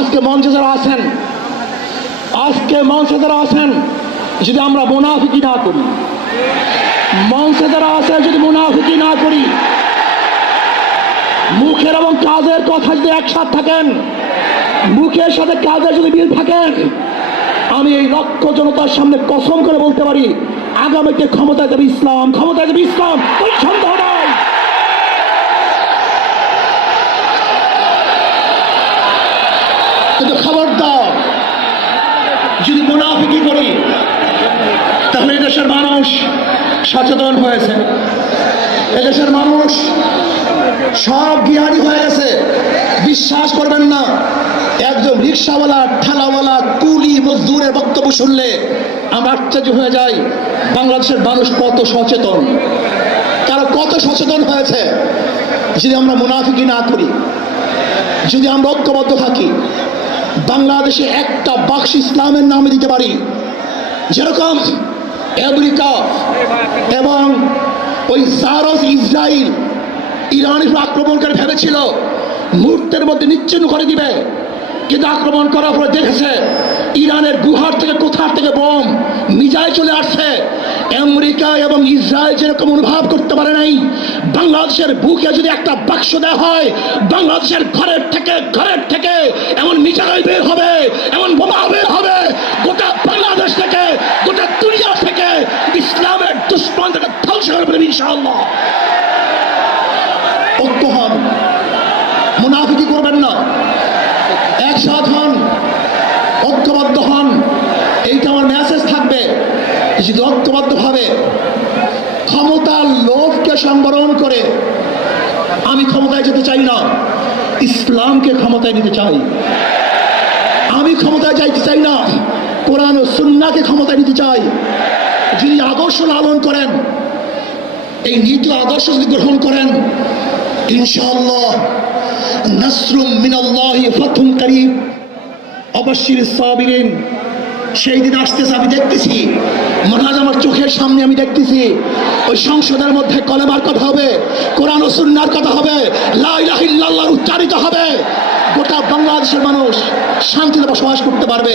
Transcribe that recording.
আজকে মঞ্চে যারা আছেন যদি আমরা মুনাফিকি না করি, মঞ্চে যারা আছে যদি মুনাফিকি না করি, মুখের এবং কাজের কথা যদি একসাথে থাকেন, মুখের সাথে কাজের যদি মিল থাকেন, আমি এই লক্ষ জনতার সামনে কসম করে বলতে পারি আগামীতে ক্ষমতায় যাবে ইসলাম, ক্ষমতায় যাবে ইসলাম, কোন সন্দেহ নাই। কিন্তু খবরদার যদি মুনাফিকি করি তাহলে এদেশের মানুষ সচেতন হয়েছে, এদেশের মানুষ সব জ্ঞানী হয়ে গেছে। বিশ্বাস করবেন না, একজন রিক্সাওয়ালা, ঠেলাওয়ালা, কুলি মজদুরের বক্তব্য শুনলে আমরা আশ্চর্য হয়ে যাই বাংলাদেশের মানুষ কত সচেতন, তারা কত সচেতন হয়েছে। যদি আমরা মুনাফিকি না করি, যদি আমরা ঐক্যবদ্ধ থাকি, বাংলাদেশে একটা বাক্স ইসলামের নামে দিতে পারি। যেরকম আমেরিকা এবং ওই জারস ইসরায়েল ইরানের আক্রমণ করে ভেবেছিল মুহূর্তের মধ্যে নিচ্ছিন্ন করে দিবে, কিন্তু আক্রমণ করার পরে দেখেছে ইরানের গুহার থেকে কোথার থেকে বোম মিজাইল চলে আসছে। আমেরিকা এবং ইসরায়েল যেরকম অনুভব করতে পারে নাই, বাংলাদেশের বুকে যদি একটা বাক্স দেওয়া হয়, বাংলাদেশের ঘরের থেকে এমন মিসাইল বের হবে, এমন বোমা বের হবে, গোটা বাংলাদেশ থেকে, গোটা দুনিয়া থেকে ইসলামের দুশ্মনকে ধ্বংস করে ফেলবে ইনশাআল্লাহ। ঐক্য হন, মুনাফিকি করবেন না, একসাথ হন, ঐক্যবদ্ধ হন, এইটা আমার মেসেজ থাকবে। যদি ঐক্যবদ্ধভাবে ক্ষমতার লোভকে সংবরণ করে আমি ক্ষমতায় যেতে চাই না, ইসলামকে ক্ষমতায় নিতে চাই। আমি ক্ষমতায় যাইতে চাই না, কোরআন ও সুন্নাহকে ক্ষমতায় নিতে চাই। যিনি আদর্শ লালন করেন, এই নীতি আদর্শ যদি গ্রহণ করেন, ইনশাআল্লাহ নাসরুম মিনাল্লাহি ফাতহুন করিব, অবশ্যই সাবিরিন, সেই দিন আসতেছে। আমি দেখতেছি, মনে হয় আমার চোখের সামনে আমি দেখতেছি ওই সংসদের মধ্যে কলেমার কথা হবে, কোরআন ও সুন্নাহর কথা হবে, লা ইলাহা ইল্লাল্লাহ উচ্চারিত হবে, গোটা বাংলাদেশের মানুষ শান্তিতে বসবাস করতে পারবে।